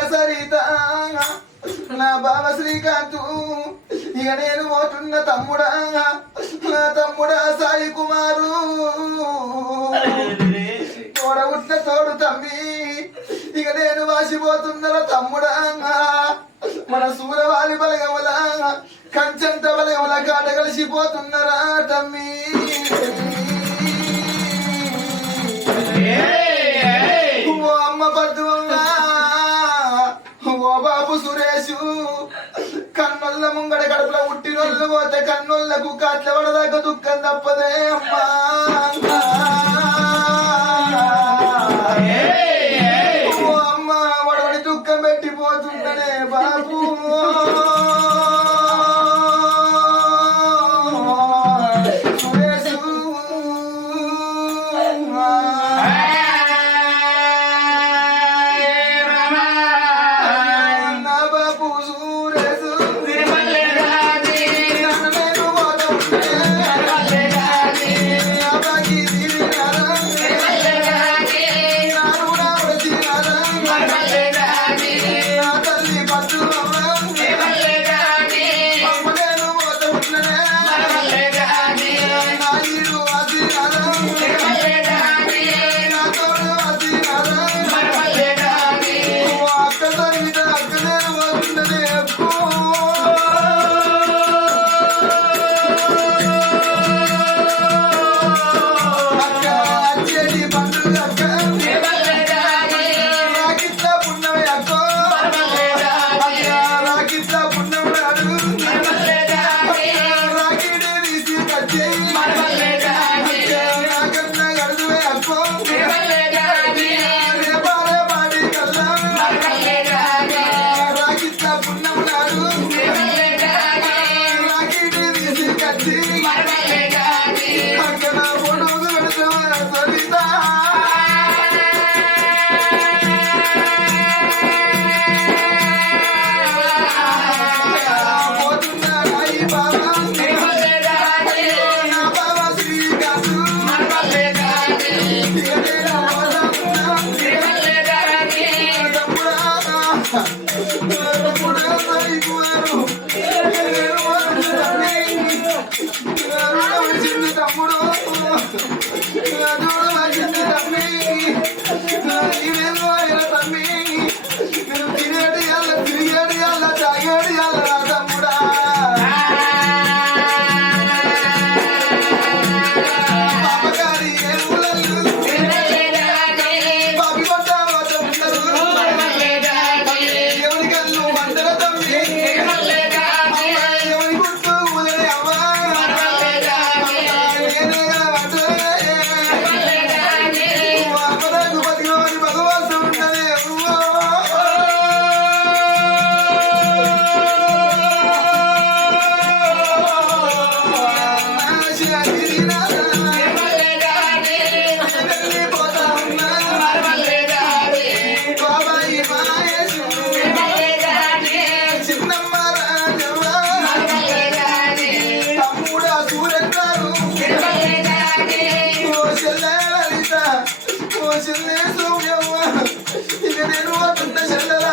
అక్క నా బావ శ్రీకాంత్ ఇక నేను పోతున్న తమ్ముడా. నా తమ్ముడా సాయి కుమారు. తోడవుట్ల తోడు తమ్మి ఇక నేను వాసిపోతున్న తమ్ముడా. మన సూరవాలి బలగవల కంచంత బలగవల కాట కలిసిపోతున్నరా తమ్మి. సురేషు కన్నొల్ల ముంగడ గడపల ఉట్టినొళ్ళు పోతే కన్నొల్లకు కాట్ల పడదాకా దుఃఖం తప్పదే అమ్మా. అమ్మా వడవడి దుఃఖం పెట్టిపోతుందనే బాబు. వచ్చింది సౌమ్యమ్మ. ఇక నేను అతని చెల్లెల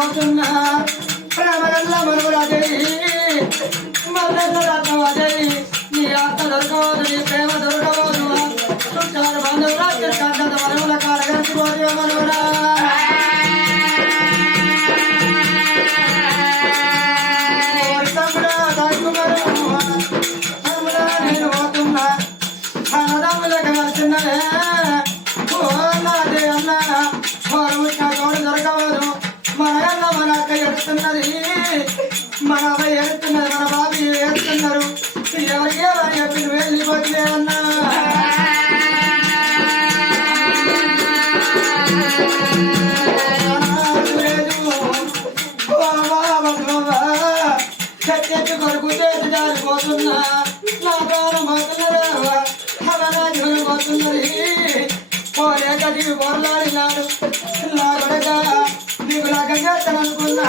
పోతున్నా. ప్రేమగల్ల మనుగులదేవి మల్లెసరాదేవి నీ ఆత్మ దొరకవద్దు నీ ప్రేమ దొరకవద్దు చుట్టాలు బంధువుల చిట్టాంత మనుగుల కాలగలిసిపోతే మనుగుల మన అబ్బాయి ఏడుతున్నారు మన బాబు ఏడుతున్నారు ఎవరికే వారి చెప్పి నువ్వు వెళ్ళిపోతే అన్నా చెట్టు నా ప్రాణం పోతున్నదా నా నీకు చేస్తాననుకున్నా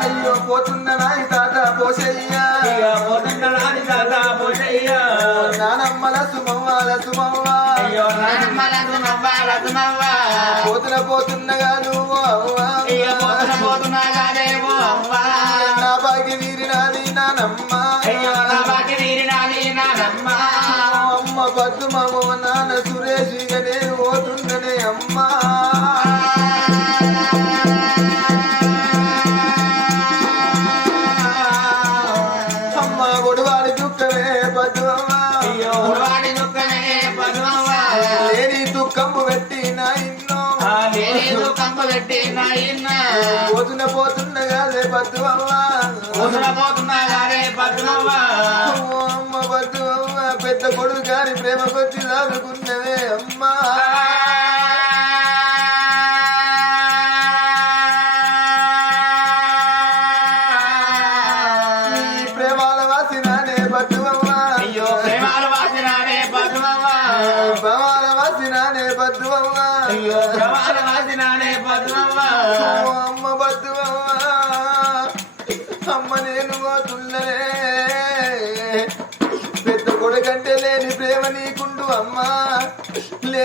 అయ్యో పోతున్న నాయి తాత పోతున్న పోతున్నగా నువ్వు అవ్వా నా బాగి వీరినాది నానమ్మ పద్మమ్మ అమ్మ పద్మమ్మ పెద్ద కొడుకు గారి ప్రేమ కొద్ది దాదుకున్నవే అమ్మా.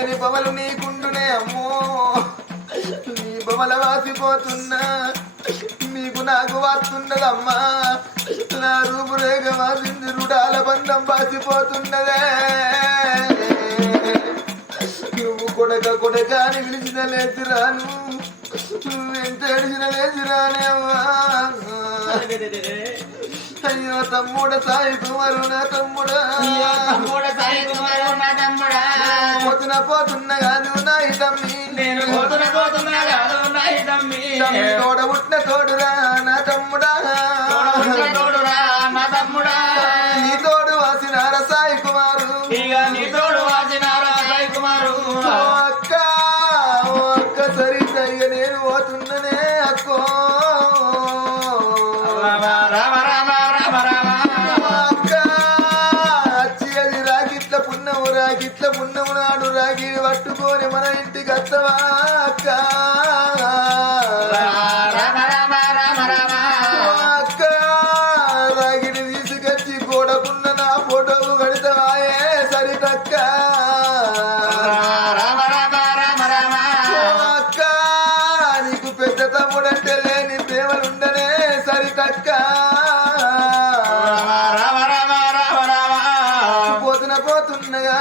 లేని బవలు నీకుండునే అమ్మో. నీ బవల వాసిపోతున్నా నీకు నాకు వాస్తున్నదమ్మా. నా రూపురేఖ వాసింది రుడాల బంధం వాసిపోతున్నదే నువ్వు కొడక కొడక అని పిలిచిన లేచిరాను నువ్వు. ఎంత ఏడిచిన లేచిరానే అమ్మా. అయ్యో తమ్ముడ సాయి కుమారు నా తమ్ముడా. తమ్ముడ సాయి కుమారు నా తమ్ముడా. పోతున్న పోతున్న కాదు నా తమ్మి. నేను పోతున్న పోతున్నా కాదు నా తమ్మి. తోడ పుట్టిన తోడురా నా తమ్ముడా. తోడ తోడురా నా తమ్ముడా.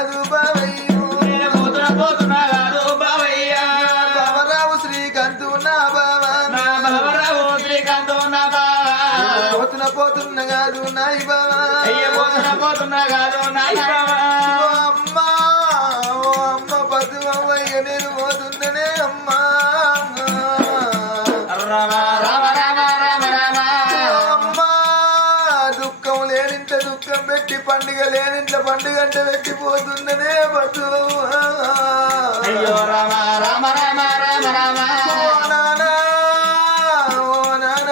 పోతున్న పెట్టి పండుగ లేనింత పండుగ అంటే పెట్టిపోతుందనే పద్దు అయ్యో రామ రామ రామ రామ రామ. ఓ నాన్న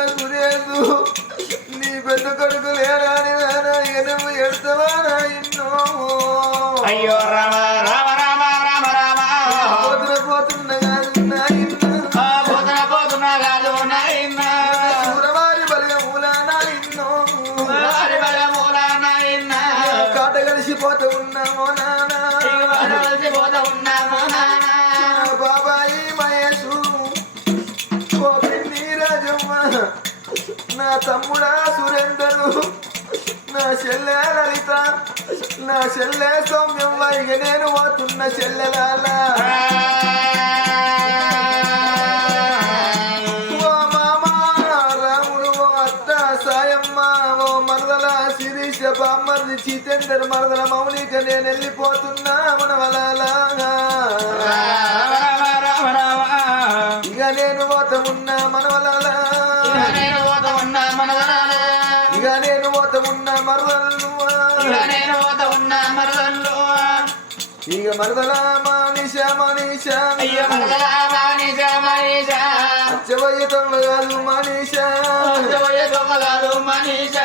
నీ పెద్ద కొడుకు లేరా అని నాన్న ఇక పెడతావా నాయన్నో అయ్యో రామ చెల్లె లలిత నా చెల్లె సౌమ్యం ఇక నేను పోతున్న చెల్లెలాల ఓ మామ రాముడు ఓ అత్త సాయమ్మ ఓ మరదల శిరీష బామ్మర్ది చీతేందర్ మరదల మౌనిక నేను వెళ్ళిపోతున్నా మనవలాలా ఇక మరదల మానిష మానిష అయ్యో మరదలా మానిష మానిష. అచ్చవయ్య కాదు మానిష. మనీష.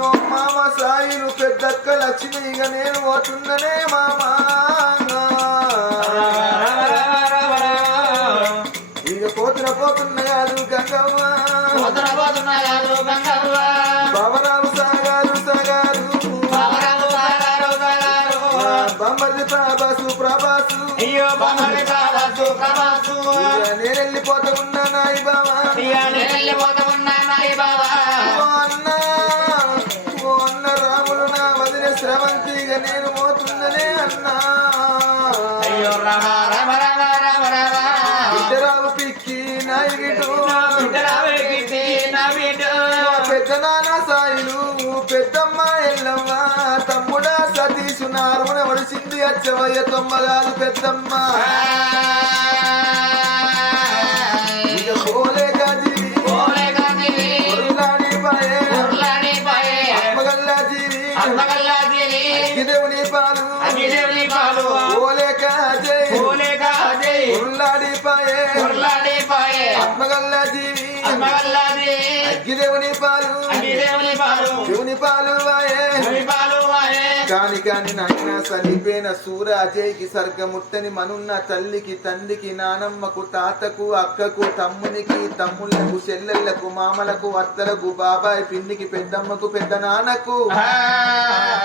ఓ మామ సాయిలు పెద్దక్క లక్ష్మి ఇక నేను పోతున్ననే మామ. ఇక నేను వెళ్ళిపోతా ఉన్నా నాయి బావా. నేను వెళ్ళిపోతా ఉన్నా నాయి బావా. ఓ అన్న ఓ అన్న రాములు నా వదిన శ్రవంతి ఇక నేను పోతున్ననే అన్నా. అయ్యో రామ రామ రామ రామ రామ. పిక్కి నా బిడ్డ. పెద్ద నాన్న సాయిలు పెద్దమ్మ ఎల్లమ్మ. తమ్ముడా సతీషు నారున వడిసింది అచ్చవయ్య తొమ్మగాదు పెద్దమ్మ. కాని నాయన సలిపోయిన సూర అజయ్కి సర్గముట్టని మనున్న తల్లికి తండ్రికి నానమ్మకు తాతకు అక్కకు తమ్మునికి తమ్ముళ్ళకు చెల్లెళ్ళకు మామలకు అత్తలకు బాబాయ్ పిన్నికి పెద్దమ్మకు పెద్ద నాన్నకు.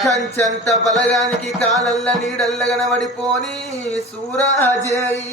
కంచంత బలగానికి కాలల్ల నీడల్ల గనబడిపోని సూర అజయ్